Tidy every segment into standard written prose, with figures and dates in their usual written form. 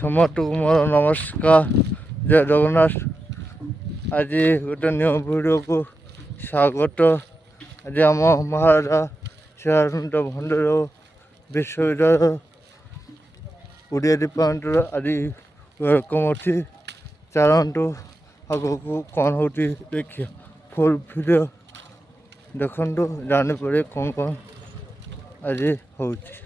ସମସ୍ତଙ୍କୁ ମୋର ନମସ୍କାର, ଜୟ ଜଗନ୍ନାଥ। ଆଜି ଗୋଟେ ନ୍ୟୁ ଭିଡ଼ିଓକୁ ସ୍ୱାଗତ। ଆଜି ଆମ ମହାରାଜା ଶିଳାନନ୍ଦ ଭଣ୍ଡାର ବିଶ୍ୱବିଦ୍ୟାଳୟ ଓଡ଼ିଆ ଡିପାର୍ଟମେଣ୍ଟର ଆଜି ୱେଲକମ୍ ଅଛି। ଚାଲନ୍ତୁ ଆଗକୁ କ'ଣ ହେଉଛି ଦେଖିବା। ଫୁଲ୍ ଭିଡ଼ିଓ ଦେଖନ୍ତୁ, ଜାଣିପାରିବେ କ'ଣ କ'ଣ ଆଜି ହେଉଛି।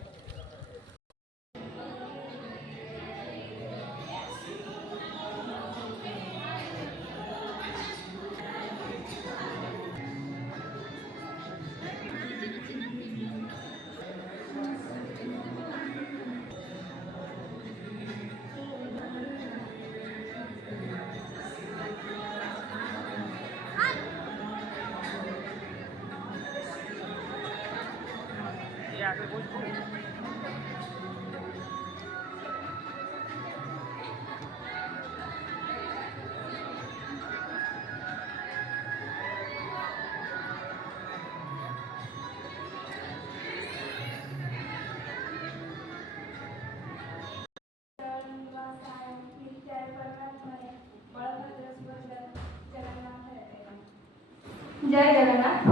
जय जगन्नाथ।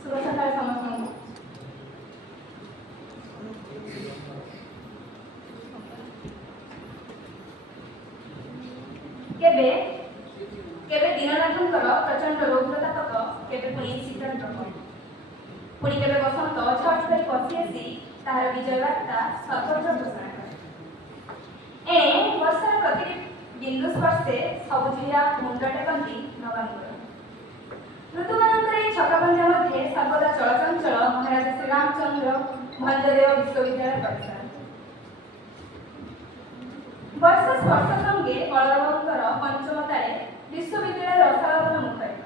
शुभ सकाळ समस्त। केबे केबे दीननाथंकर प्रचंड रौद्रतापक, केबे पुणी शीतलप्रभ, पुणी केबे बसंत छट धरी पशि आसी ताहार विजय वार्ता सर्वत्र घोषणा करे। एणे वर्षार प्रति बिंदु स्पर्शे सबुझिया मुंड टेकंती नवांकुर। ऋतुमानंकर এই ছকাবন্ধা মধ্যে সর্বদা চলচঞ্চল মহারাজা শ্রীরামচন্দ্র ভঞ্জদেব বিশ্ববিদ্যালয় পরিসর। ବର୍ଷ ସ୍ପର୍ଶ ସଙ୍ଗେ ବଳଦେବଙ୍କର ପଞ୍ଚମତାରେ ବିଶ୍ୱବିଦ୍ୟାଳୟ ରସାଳବନ ମୁଖରିତ।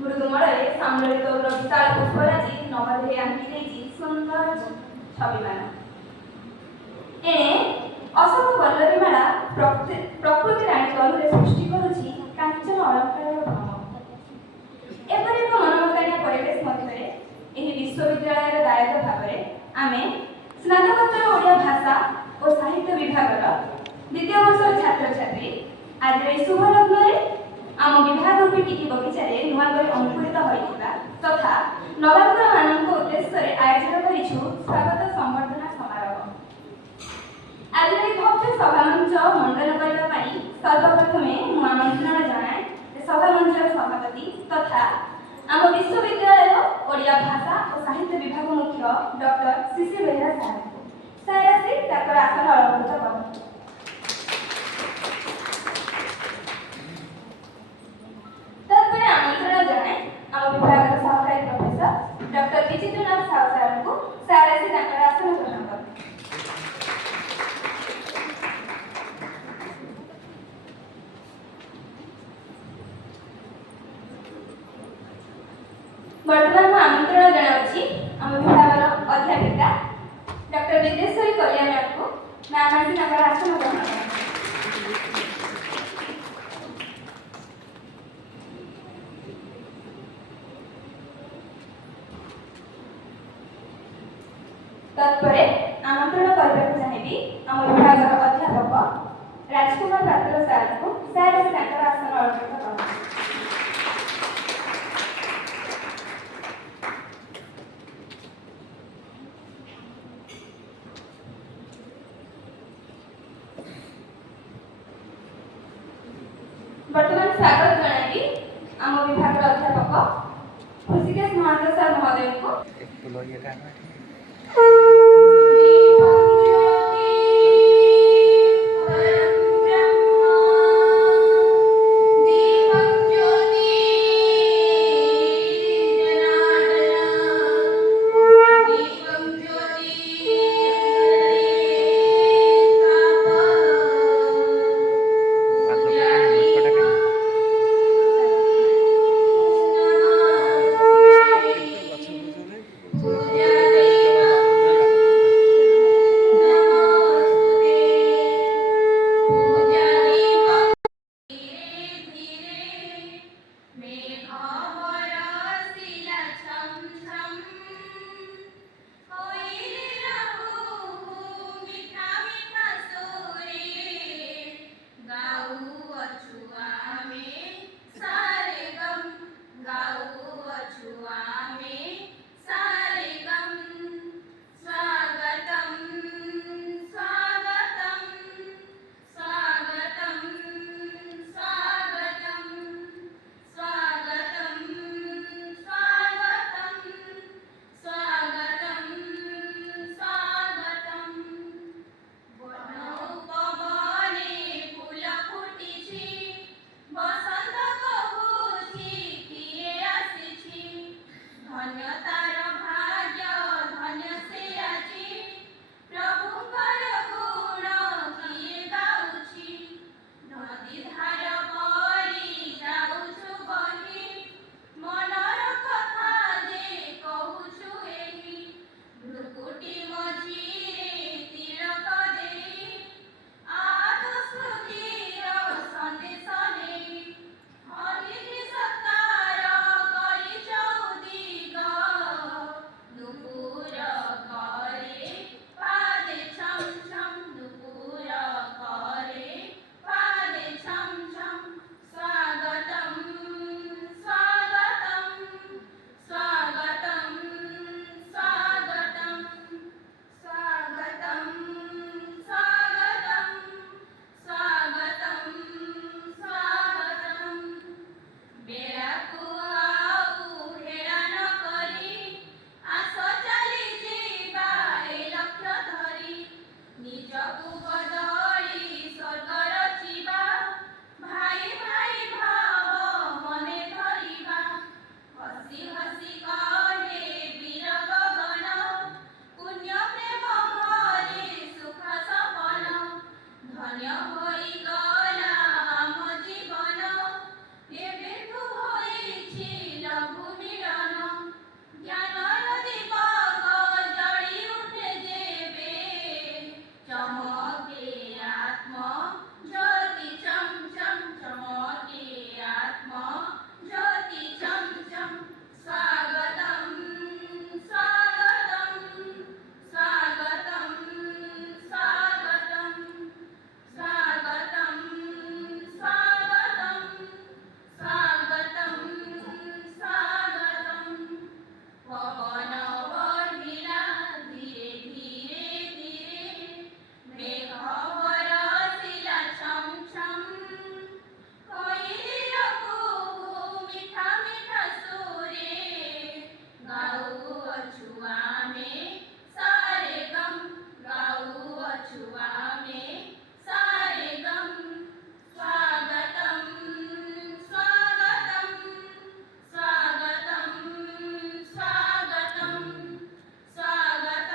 ମୃଦୁମଳରେ ସାମ୍ରଳିକ ବିଶାଳ ପୁଷ୍ପରାଜି ନବଦେହେ ଆଙ୍କି ଦେଇଛି ସୁନ୍ଦର ଛବିମାନ। ଏଣେ ଅଶୋକ ବଲ୍ଲରୀମାଳା ପ୍ରକୃତି ରାଣୀ ତନୁରେ ସୃଷ୍ଟି କରୁଛି କାଞ୍ଚନ ଅଳଙ୍କାରର ଭ୍ରମ। ଏପରି ଏକ ମନମତାଣିଆ ପରିବେଶ ମଧ୍ୟରେ ଏହି ବିଶ୍ୱବିଦ୍ୟାଳୟର ଦାୟକ ଭାବରେ ଆମେ ସ୍ନାତକୋତ୍ତର ଓଡ଼ିଆ ଭାଷା ଓ ସାହିତ୍ୟ ବିଭାଗର ଦ୍ୱିତୀୟ ବର୍ଷର ଛାତ୍ରଛାତ୍ରୀ ଆଜିର ଏହି ଶୁଭ ଲଗ୍ନରେ ଆମ ବିଭାଗ ରୂପୀ ଟିକି ବଗିଚାରେ ନୂଆ କରି ଅଙ୍କୁରିତ ହୋଇଥିବା ତଥା ନବାଙ୍କୁରମାନଙ୍କ ଉଦ୍ଦେଶ୍ୟରେ ଆୟୋଜିତ କରିଛୁ ସ୍ୱାଗତ ସମ୍ବର୍ଦ୍ଧନା ସମାରୋହ। ଆଜିର ଏହି ଭବ୍ୟ ସଭାମଞ୍ଚ ମଣ୍ଡନ କରିବା ପାଇଁ ସର୍ବପ୍ରଥମେ ମୁଁ ଆମନ୍ତ୍ରଣ ଜଣାଏ ସଭାମଞ୍ଚର ସଭାପତି ତଥା ଆମ ବିଶ୍ୱବିଦ୍ୟାଳୟ ଓଡ଼ିଆ ଭାଷା ଓ ସାହିତ୍ୟ ବିଭାଗ ମୁଖ୍ୟ ଡକ୍ଟର ଶିଶିର ବେହେରା ସାହେବଙ୍କୁ। ସାର୍ ଆସି ତାଙ୍କର ଆସନ ଅଳଙ୍କୃତ କରନ୍ତୁ। ତାପରେ ଆମନ୍ତ୍ରଣ ଜଣାଏ ଆମ ବିଭାଗର ସହକାରୀ ପ୍ରଫେସର ଡକ୍ଟର ବିଚିତ୍ରନାଥ ସାହୁ ସାର୍ଙ୍କୁ। ସାର୍ ଆସି ତାଙ୍କର ଆସନ ଗ୍ରହଣ କରନ୍ତୁ। ବର୍ତ୍ତମାନ ମୁଁ ଆମନ୍ତ୍ରଣ ଜଣାଉଛି ଆମ ବିଭାଗର ଅଧ୍ୟାପିକା ଡକ୍ଟର ବିଦ୍ୟେଶ୍ୱରୀ କଲ୍ୟାଣଙ୍କୁ। ମ୍ୟାମ୍ ଆସି ତାଙ୍କର ଆସନ ଗ୍ରହଣ କରନ୍ତୁ। ତତ୍ପରେ ଆମନ୍ତ୍ରଣ କରିବାକୁ ଚାହିଁବି ଆମ ବିଭାଗର ଅଧ୍ୟାପକ ରାଜକୁମାର ପାତ୍ର ସାର୍ଙ୍କୁ। ସାର୍ ଆସି ତାଙ୍କର ଆସନ ଅଳଙ୍କୃତ କରନ୍ତୁ। ବର୍ତ୍ତମାନ ସ୍ୱାଗତ ଜଣାଇବି ଆମ ବିଭାଗର ଅଧ୍ୟାପକ ହୃଷିକେଶ ମହାନ୍ତ ସାର୍ ମହୋଦୟଙ୍କୁ। ଦେଶକୁ ବଦଳି ସ୍ୱର୍ଗ ରଚିବା, ଭାଇ ଭାଇ ଭାବ ମନେ ଧରିବା। ହସି ହସି କହେ ବୀର ଗଗନ, ପୁଣ୍ୟ ପ୍ରେମ ଭରେ ସୁଖ ସପନ। ଧନ୍ୟ ହୋଇଗଲା ଆମ ଜୀବନ, ଏବେଠୁ ହୋଇଛି ଲଘୁ ମିଳନ। ଜ୍ଞାନର ଦୀପକ ଜଳି ଉଠେ ଯେବେ, ଚମକେ ଆତ୍ମ ଜ୍ୟୋତି ଚମ୍ ଚମ୍, ଚମକେ ଆତ୍ମ ଜ୍ୟୋତି ଚମ୍ ଚମ୍। ସ୍ୱାଗତମ୍ ସ୍ୱାଗତମ୍ ସ୍ୱାଗତମ୍ ସ୍ୱାଗତମ୍ ସ୍ୱାଗତମ୍ ସ୍ୱାଗତମ୍ ସ୍ୱାଗତମ୍ ସ୍ୱାଗତମ୍। ପବନ ବହିଲା ଧୀରେ ଧୀରେ ଧୀରେ, ମେଘ ବରଷିଲା ଛମ୍ ଛମ୍। କୋଇଲିର କୁହୁ ମିଠା ମିଠା ସୁରେ, ଗାଉଅଛୁ ଆମେ ସାରେ ଗମ୍, ଗାଉଅଛୁ ଆମେ ସାରେ ଗମ୍। ସ୍ୱାଗତମ୍ ସ୍ୱାଗତମ୍ ସ୍ୱାଗତମ୍ ସ୍ୱାଗତମ୍ ସ୍ୱାଗତମ୍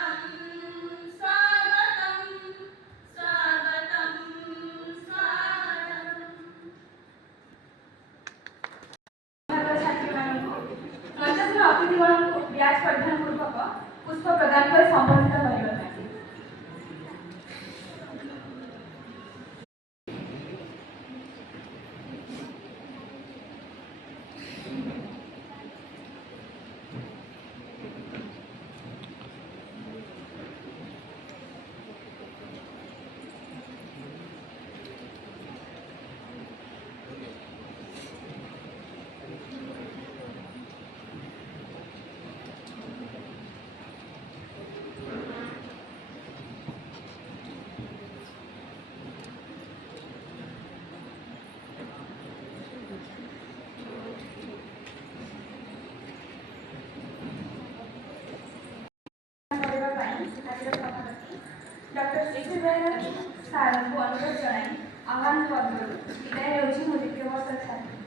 ସ୍ୱାଗତମ୍ ସ୍ୱାଗତମ୍ ସ୍ୱାଗତମ୍। ଛାତ୍ରୀମାନଙ୍କୁ ମଞ୍ଚସ୍ଥ ଅତିଥିଗଣଙ୍କୁ ବ୍ୟାଚ୍ ପରିଧାନ ପୂର୍ବକ ପୁଷ୍ପ ପ୍ରଦାନ କରି ସମ୍ବର୍ଦ୍ଧିତ କରିବା ପାଇଁ। ଡକ୍ଟର ଶ୍ରୀଶ୍ରୀ ସାର୍ଙ୍କୁ ଅନୁରୋଧ ଜଣାଇ ଆହ୍ୱାନ ପତ୍ରରୁ ବିଦାୟ ହେଉଛି ମୋ ଦ୍ୱିତୀୟ ବର୍ଷ ଛାତ୍ରୀ।